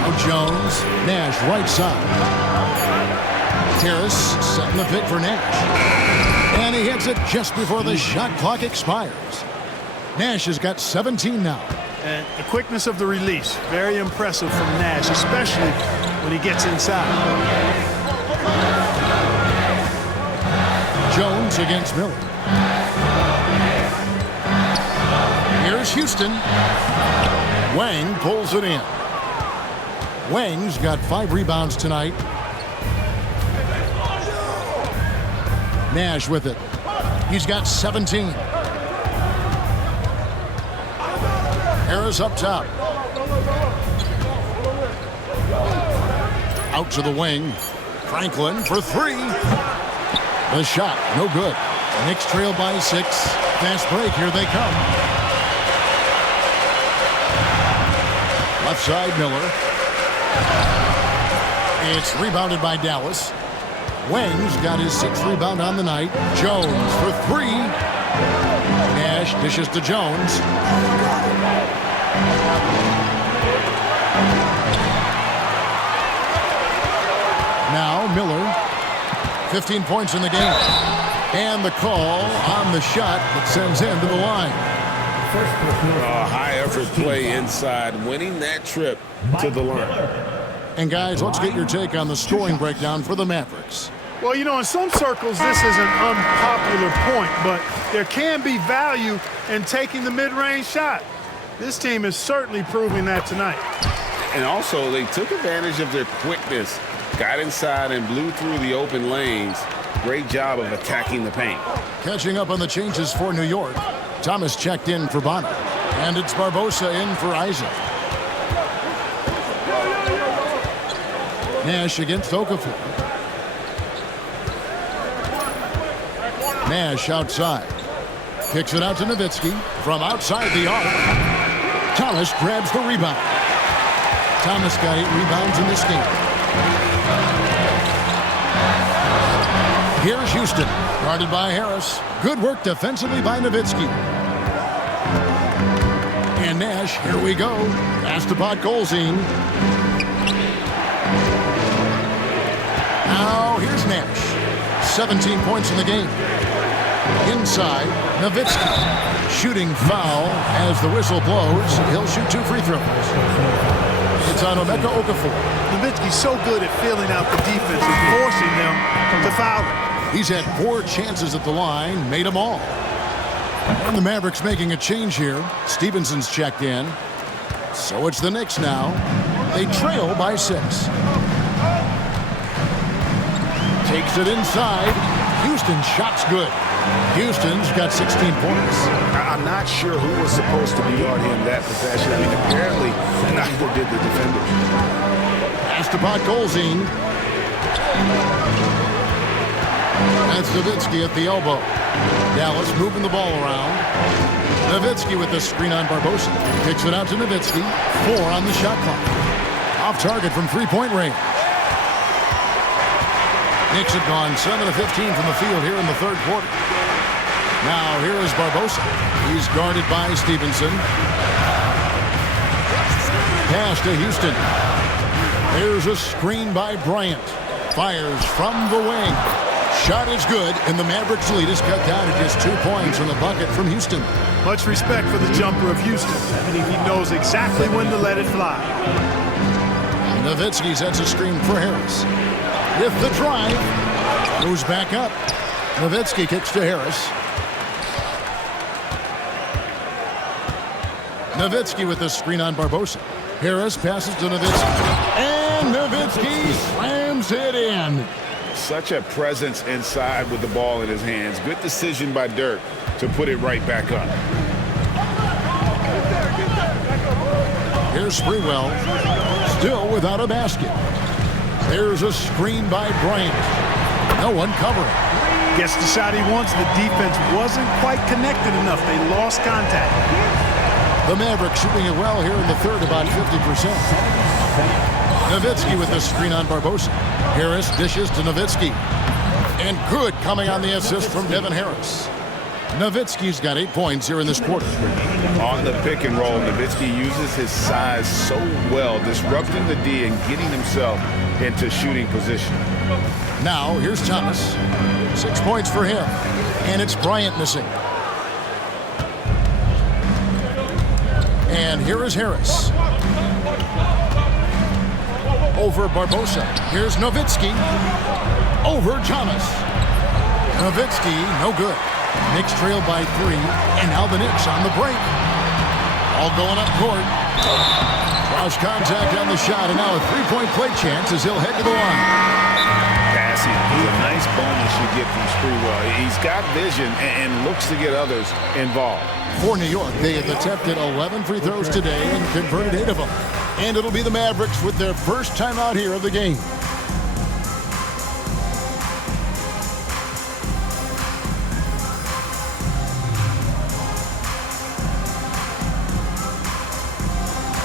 Now Jones. Nash right side. Harris setting the pick for Nash. And he hits it just before the shot clock expires. Nash has got 17 now. And the quickness of the release, very impressive from Nash, especially when he gets inside. Jones against Miller. Here's Houston. Wang pulls it in. Wang's got 5 rebounds tonight. Nash with it. He's got 17. Harris up top. Out to the wing. Franklin for 3. The shot, no good. Knicks trail by 6. Fast break, here they come. Left side, Miller. It's rebounded by Dallas. Wang's got his 6th rebound on the night. Jones for 3. Nash dishes to Jones. Now Miller. 15 points in the game. And the call on the shot that sends him to the line. High effort play inside, winning that trip to the line. And guys, let's get your take on the scoring breakdown for the Mavericks. Well, you know, in some circles, this is an unpopular point, but there can be value in taking the mid-range shot. This team is certainly proving that tonight. And also, they took advantage of their quickness, got inside and blew through the open lanes. Great job of attacking the paint. Catching up on the changes for New York. Thomas checked in for Bonner. And it's Barbosa in for Isaac. Nash against Okafor. Nash outside. Kicks it out to Nowitzki from outside the arc. Thomas grabs the rebound. Thomas got 8 rebounds in this game. Here's Houston, guarded by Harris. Good work defensively by Nowitzki. And Nash, here we go. Pass to Podkolzin. Now here's Nash. 17 points in the game. Inside, Nowitzki. Shooting foul as the whistle blows. He'll shoot 2 free throws. It's on Emeka Okafor. Nowitzki's so good at filling out the defense and forcing them to foul him. He's had 4 chances at the line, made them all. And the Mavericks making a change here. Stevenson's checked in. So it's the Knicks now. They trail by 6. Takes it inside. Houston's shot's good. Houston's got 16 points. I'm not sure who was supposed to be on him that possession. I mean, apparently neither did the defender. Pass to Podkolzin. That's Nowitzki at the elbow. Dallas moving the ball around. Nowitzki with the screen on Barbosa. Kicks it out to Nowitzki. 4 on the shot clock. Off target from three-point range. Knicks have gone 7 of 15 from the field here in the third quarter. Now here is Barbosa. He's guarded by Stevenson. Pass to Houston. There's a screen by Bryant. Fires from the wing. Shot is good, and the Mavericks' lead is cut down to just 2 points from the bucket from Houston. Much respect for the jumper of Houston. He knows exactly when to let it fly. Nowitzki sets a screen for Harris. With the drive, goes back up. Nowitzki kicks to Harris. Nowitzki with the screen on Barbosa. Harris passes to Nowitzki. And Nowitzki slams it in. Such a presence inside with the ball in his hands. Good decision by Dirk to put it right back up. Here's Sprewell. Still without a basket. There's a screen by Bryant. No one covering. Gets the shot he wants. The defense wasn't quite connected enough. They lost contact. The Mavericks shooting it well here in the third, about 50%. Nowitzki with the screen on Barbosa. Harris dishes to Nowitzki. And good coming on the assist from Devin Harris. Nowitzki's got 8 points here in this quarter. On the pick and roll, Nowitzki uses his size so well, disrupting the D and getting himself into shooting position. Now, here's Thomas. 6 points for him. And it's Bryant missing. And here is Harris. Over Barbosa. Here's Nowitzki. Over Thomas. Nowitzki, no good. Knicks trail by 3, and now the Knicks on the break. All going up court. Cross contact on the shot, and now a three-point play chance as he'll head to the line. Passing is a nice bonus you get from Sprewell. He's got vision and looks to get others involved. For New York, they have attempted 11 free throws today and converted 8 of them. And it'll be the Mavericks with their first time out here of the game.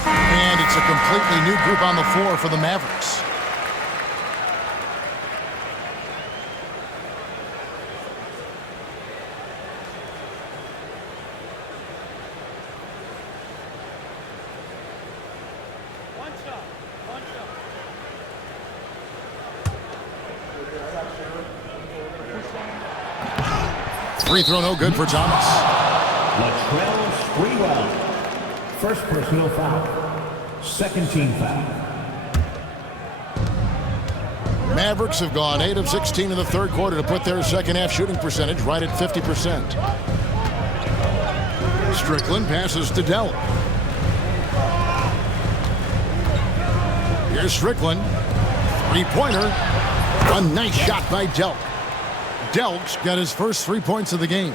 And it's a completely new group on the floor for the Mavericks. Free throw no good for Thomas. Latrell Sprewell. First personal foul. Second team foul. Mavericks have gone 8 of 16 in the third quarter to put their second half shooting percentage right at 50%. Strickland passes to Delk. Here's Strickland. Three-pointer. A nice shot by Delk. Delk's got his first 3 points of the game.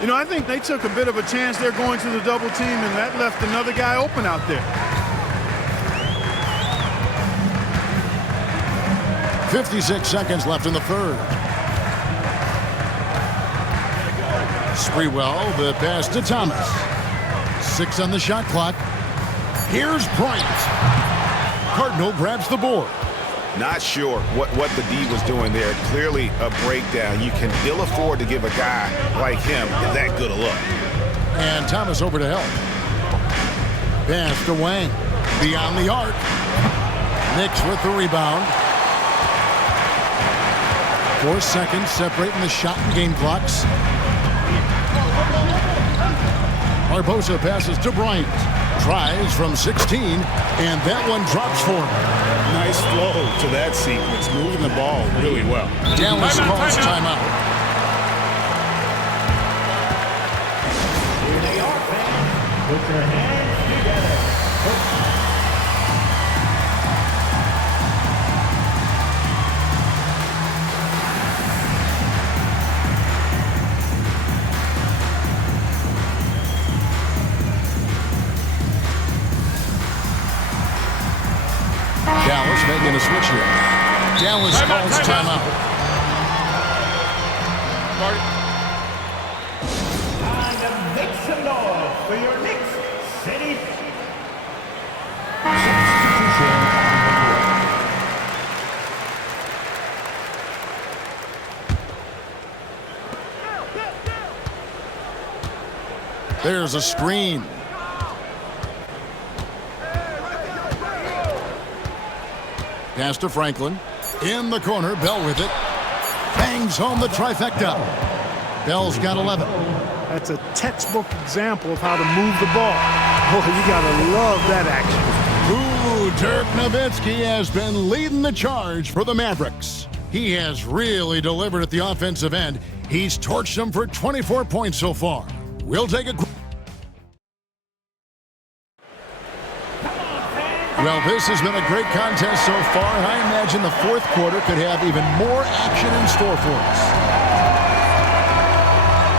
You know, I think they took a bit of a chance there going to the double team, and that left another guy open out there. 56 seconds left in the third. Sprewell, the pass to Thomas. 6 on the shot clock. Here's Bryant. Cardinal grabs the board. Not sure what the D was doing there. Clearly a breakdown. You can ill afford to give a guy like him that good a look. And Thomas over to help. Pass to Wang. Beyond the arc. Knicks with the rebound. 4 seconds separating the shot and game clocks. Barbosa passes to Bryant. Tries from 16, and that one drops for him. Nice flow to that sequence, moving the ball really well. Dallas calls timeout. Here they are, fans. Put your hands together. Dallas calls timeout. Time to make some noise for your Knicks City. Substitution on the floor. There's a screen. Pass to Franklin. In the corner, Bell with it. Bangs home the trifecta. Bell's got 11. That's a textbook example of how to move the ball. Oh, you got to love that action. Ooh, Dirk Nowitzki has been leading the charge for the Mavericks. He has really delivered at the offensive end. He's torched them for 24 points so far. We'll take a... Well, this has been a great contest so far. I imagine the fourth quarter could have even more action in store for us.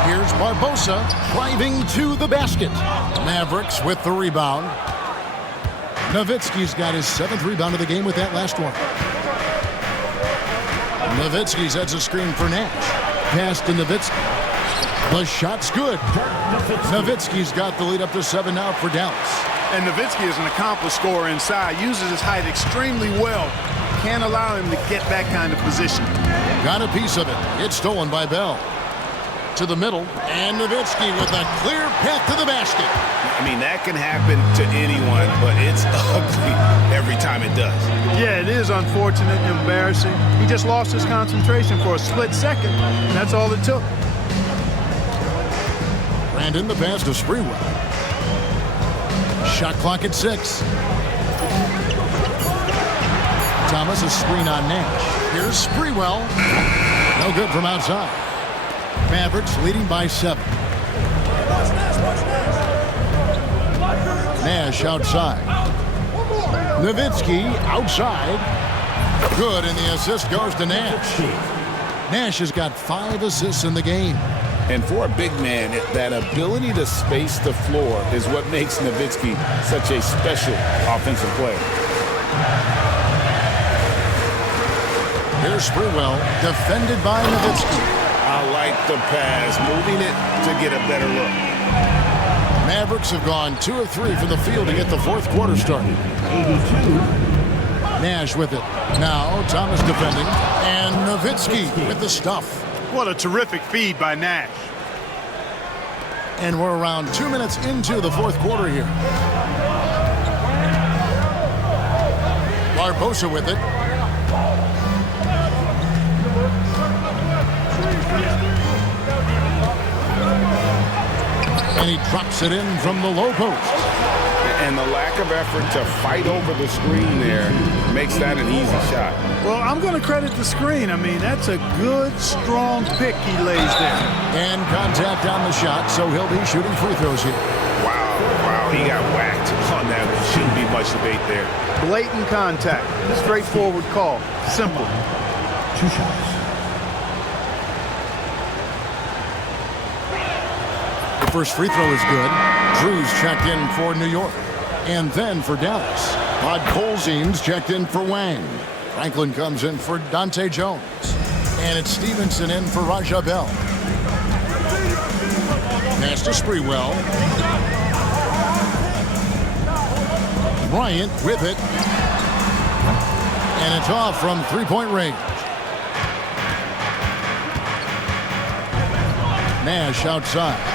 Here's Barbosa driving to the basket. Mavericks with the rebound. Nowitzki's got his 7th rebound of the game with that last one. Nowitzki sets a screen for Nash. Pass to Nowitzki. The shot's good. Nowitzki's got the lead up to 7 now for Dallas. And Nowitzki is an accomplished scorer inside. Uses his height extremely well. Can't allow him to get that kind of position. Got a piece of it. It's stolen by Bell. To the middle. And Nowitzki with a clear path to the basket. I mean, that can happen to anyone, but it's ugly every time it does. Yeah, it is unfortunate and embarrassing. He just lost his concentration for a split second, and that's all it took. Brandon, the pass to Sprewell. Shot clock at 6. Thomas, a screen on Nash. Here's Sprewell. No good from outside. Mavericks leading by 7. Nash outside. Nowitzki outside. Good, and the assist goes to Nash. Nash has got 5 assists in the game. And for a big man, that ability to space the floor is what makes Nowitzki such a special offensive player. Here's Sprewell, defended by Nowitzki. I like the pass, moving it to get a better look. Mavericks have gone 2 of 3 from the field to get the fourth quarter started. 82. Nash with it. Now Thomas defending. And Nowitzki with the stuff. What a terrific feed by Nash. And we're around 2 minutes into the fourth quarter here. Barbosa with it. And he drops it in from the low post. And the lack of effort to fight over the screen there makes that an easy shot. Well, I'm going to credit the screen. I mean, that's a good, strong pick he lays there. And contact on the shot, so he'll be shooting free throws here. Wow, he got whacked on that. Shouldn't be much debate there. Blatant contact. Straightforward call. Simple. 2 shots. The first free throw is good. Drew's checked in for New York. And then for Dallas, Podkolzin's checked in for Wang. Franklin comes in for Dante Jones. And it's Stevenson in for Raja Bell. Pass to Sprewell. Bryant with it. And it's off from three-point range. Nash outside.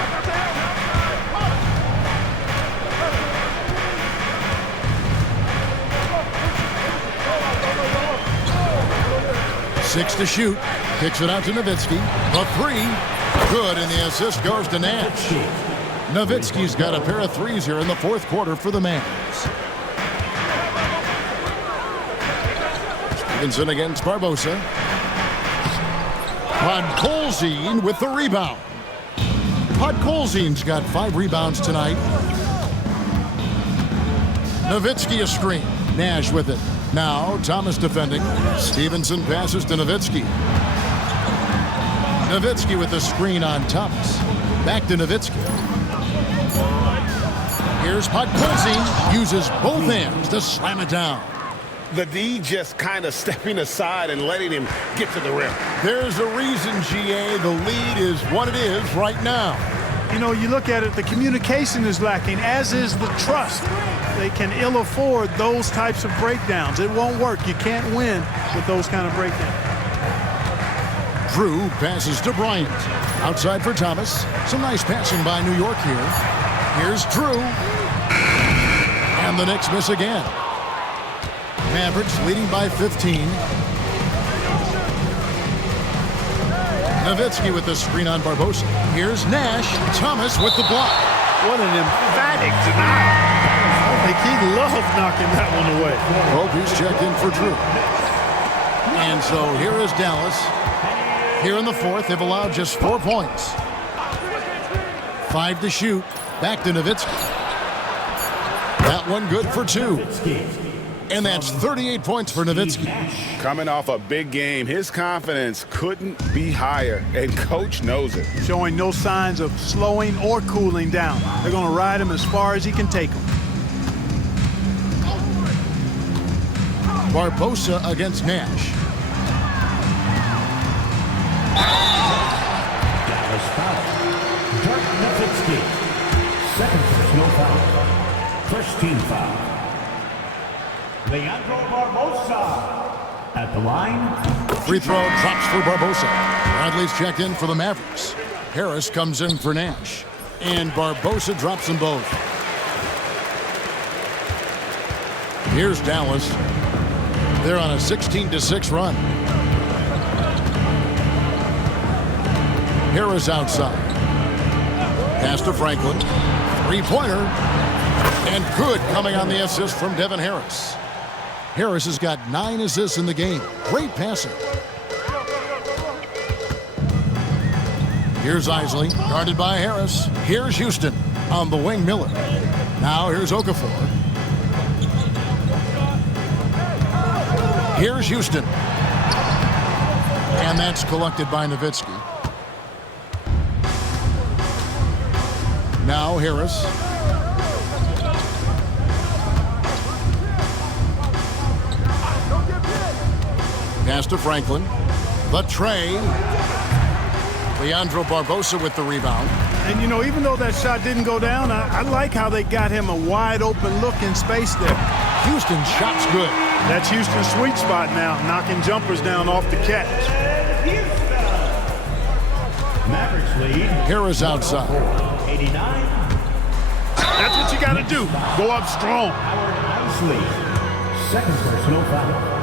Six to shoot. Kicks it out to Nowitzki. The 3. Good, and the assist goes to Nash. Nowitzki's got a pair of threes here in the fourth quarter for the Mavs. Stevenson against Barbosa. Podkolzin with the rebound. Podkolzin's got 5 rebounds tonight. Nowitzki a screen. Nash with it. Now Thomas defending. Stevenson passes to Nowitzki. Nowitzki with the screen on Thomas. Back to Nowitzki. Here's Podkolzin. Uses both hands to slam it down. The D just kind of stepping aside and letting him get to the rim. There's a reason, GA, the lead is what it is right now. You know, you look at it, the communication is lacking, as is the trust. They can ill afford those types of breakdowns. It won't work. You can't win with those kind of breakdowns. Drew passes to Bryant. Outside for Thomas. Some nice passing by New York here. Here's Drew. And the Knicks miss again. Mavericks leading by 15. Nowitzki with the screen on Barbosa. Here's Nash. Thomas with the block. What an emphatic denial. I think he loved knocking that one away. Hope he's checked in for Drew. And so here is Dallas. Here in the fourth, they've allowed just 4 points. 5 to shoot. Back to Nowitzki. That one good for 2. And that's 38 points for Nowitzki. Coming off a big game, his confidence couldn't be higher, and coach knows it. Showing no signs of slowing or cooling down. They're going to ride him as far as he can take him. Barbosa against Nash. Dallas foul. Dirk Nowitzki. Second personal foul. First team foul. Leandro Barbosa at the line. Free throw drops for Barbosa. Bradley's checked in for the Mavericks. Harris comes in for Nash. And Barbosa drops them both. Here's Dallas. They're on a 16-6 run. Harris outside. Pass to Franklin. Three-pointer. And good coming on the assist from Devin Harris. Harris has got 9 assists in the game. Great passing. Here's Isley, guarded by Harris. Here's Houston on the wing, Miller. Now here's Okafor. Here's Houston. And that's collected by Nowitzki. Now Harris. Pass to Franklin. The tray. Leandro Barbosa with the rebound. And, you know, even though that shot didn't go down, I like how they got him a wide open look in space there. Houston's shot's good. That's Houston's sweet spot now, knocking jumpers down off the catch. Mavericks lead. Harris outside. 89. That's what you got to do. Go up strong. Howard Isley. Second personal foul.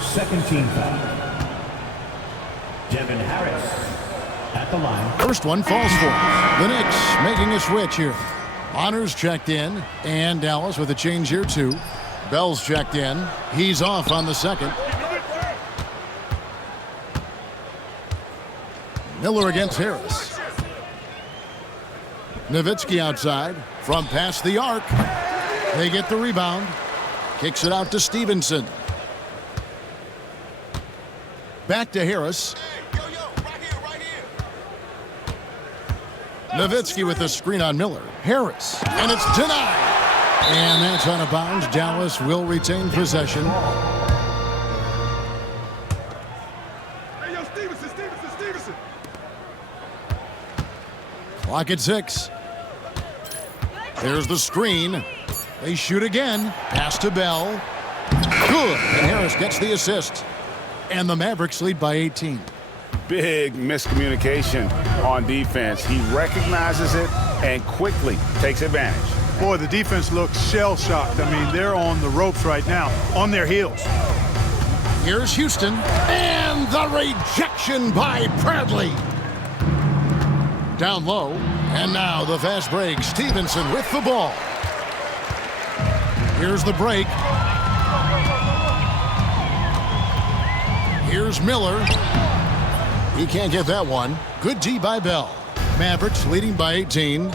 Second team foul. Devin Harris at the line. First one falls for him. The Knicks making a switch here. Honors checked in, and Dallas with a change here too. Bell's checked in. He's off on the second. Miller against Harris. Nowitzki outside from past the arc. They get the rebound. Kicks it out to Stevenson. Back to Harris. Nowitzki with the screen on Miller. Harris. And it's denied. And that's out of bounds. Dallas will retain possession. Stevenson. Clock at 6. There's the screen. They shoot again. Pass to Bell. Good. And Harris gets the assist. And the Mavericks lead by 18. Big miscommunication on defense. He recognizes it and quickly takes advantage. Boy, the defense looks shell-shocked. I mean, they're on the ropes right now, on their heels. Here's Houston. And the rejection by Bradley. Down low. And now the fast break. Stevenson with the ball. Here's the break. Here's Miller. He can't get that one. Good D by Bell. Mavericks leading by 18.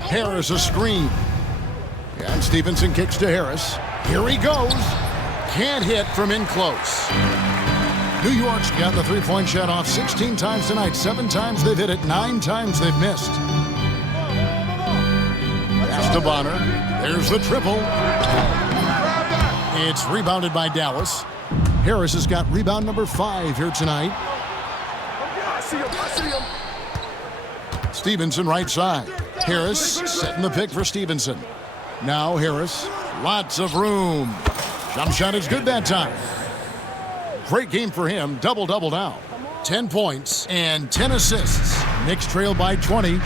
Harris a screen. And Stevenson kicks to Harris. Here he goes. Can't hit from in close. New York's got the three-point shot off 16 times tonight. 7 times they've hit it. 9 times they've missed. Pass to Bonner. There's the triple. It's rebounded by Dallas. Harris has got rebound number 5 here tonight. I see him. Stevenson right side. Harris setting the pick for Stevenson. Now Harris. Lots of room. Jump shot is good that time. Great game for him. Double-double now. 10 points and 10 assists. Knicks trail by 20.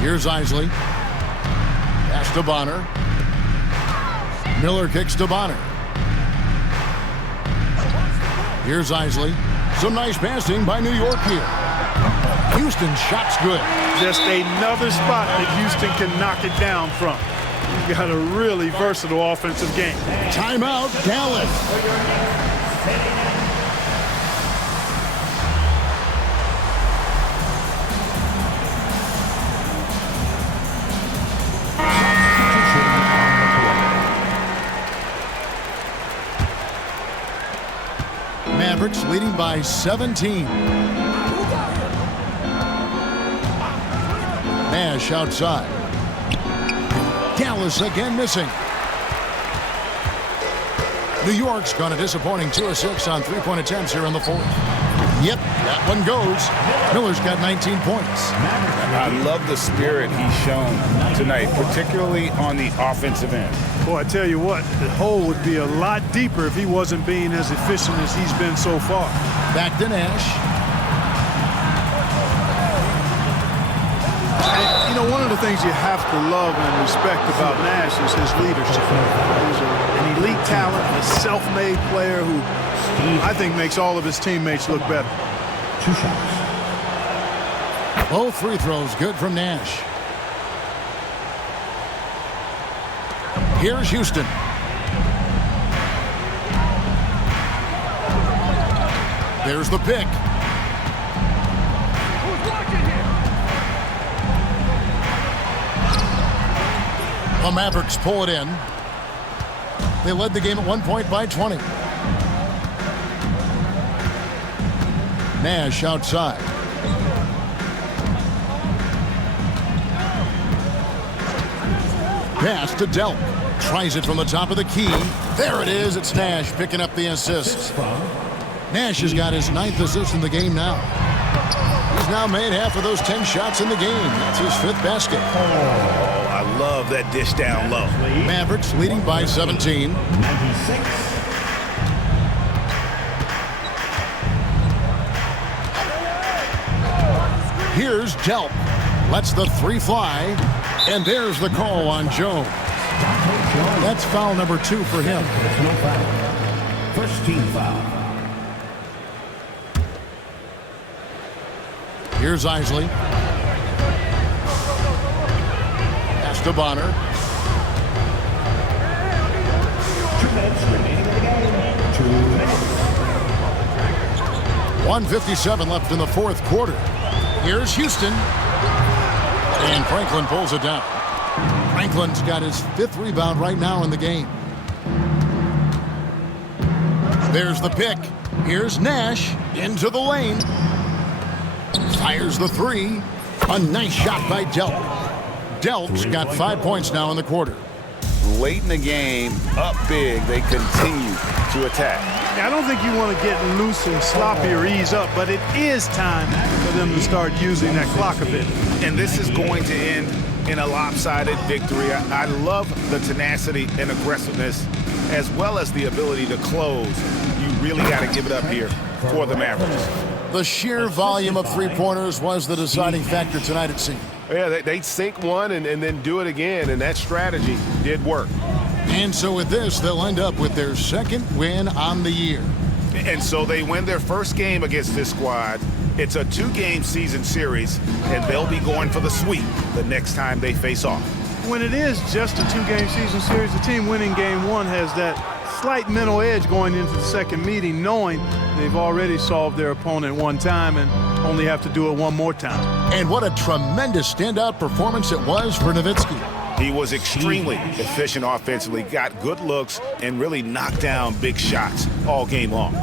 Here's Isley. Pass to Bonner. Miller kicks to Bonner. Here's Isley. Some nice passing by New York here. Houston shot's good. Just another spot that Houston can knock it down from. He's got a really versatile offensive game. Timeout, Dallas. Mavericks leading by 17. Nash outside. Dallas again missing. New York's gone a disappointing 2 of 6 on 3-point attempts here in the 4th. Yep, that one goes. Miller's got 19 points. I love the spirit he's shown tonight, particularly on the offensive end. Boy, I tell you what, the hole would be a lot deeper if he wasn't being as efficient as he's been so far. Back to Nash. And, you know, one of the things you have to love and respect about Nash is his leadership. He's an elite talent, a self-made player who I think makes all of his teammates look better. 2 shots. Both free throws good from Nash. Here's Houston. There's the pick. The Mavericks pull it in. They led the game at 1 point by 20. Nash outside. Pass to Delk. Tries it from the top of the key. There it is. It's Nash picking up the assist. Nash has got his 9th assist in the game now. He's now made half of those 10 shots in the game. That's his 5th basket. Oh, I love that dish down low. Mavericks leading by 17. 96. Here's Delp. Lets the 3 fly. And there's the call on Jones. That's foul number 2 for him. No foul. First team foul. Here's Isley. Pass to Bonner. 2 minutes remaining in the game. 2 minutes. 1:57 left in the 4th quarter. Here's Houston. And Franklin pulls it down. Franklin's got his 5th rebound right now in the game. There's the pick. Here's Nash into the lane. Fires the 3. A nice shot by Delp. Delp's got 5 points now in the quarter. Late in the game, up big, they continue to attack. I don't think you want to get loose and sloppy or ease up, but it is time for them to start using that clock a bit. And this is going to end in a lopsided victory. I love the tenacity and aggressiveness, as well as the ability to close. You really got to give it up here for the Mavericks. The sheer volume of 3-pointers was the deciding factor tonight, it seemed. Yeah, they sink one and then do it again, and that strategy did work. And so with this, they'll end up with their 2nd win on the year. And so they win their first game against this squad. It's a 2-game season series, and they'll be going for the sweep the next time they face off. When it is just a 2-game season series, the team winning game 1 has that slight mental edge going into the second meeting, knowing they've already solved their opponent one time and only have to do it one more time. And what a tremendous standout performance it was for Nowitzki. He was extremely efficient offensively, got good looks, and really knocked down big shots all game long.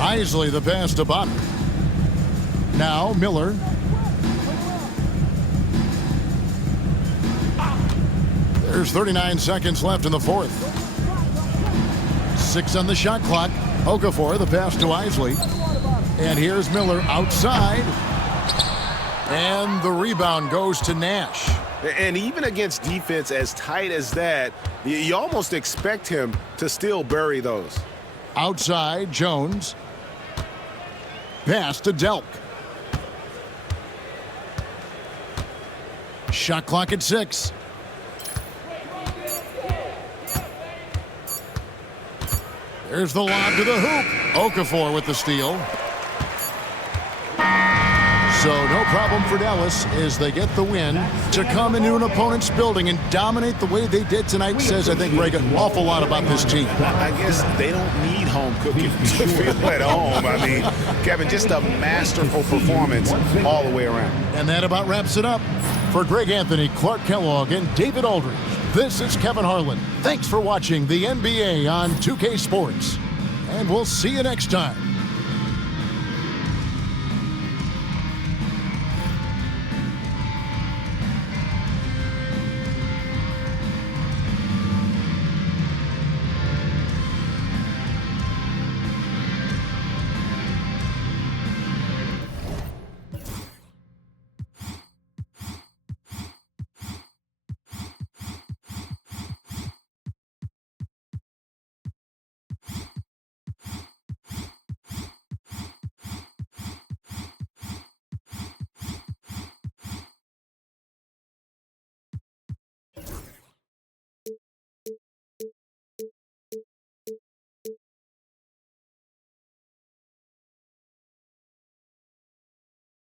Isley the pass to Bonner. Now Miller. There's 39 seconds left in the fourth. 6 on the shot clock. Okafor, the pass to Isley. And here's Miller outside. And the rebound goes to Nash. And even against defense as tight as that, you almost expect him to still bury those. Outside, Jones. Pass to Delk. Shot clock at 6. There's the lob to the hoop. Okafor with the steal. So no problem for Dallas as they get the win. To come into an opponent's building and dominate the way they did tonight says, I think, Greg, an awful lot about this team. I guess they don't need home cooking to feel at home. I mean, Kevin, just a masterful performance all the way around. And that about wraps it up. For Greg Anthony, Clark Kellogg, and David Aldridge, this is Kevin Harlan. Thanks for watching the NBA on 2K Sports. And we'll see you next time.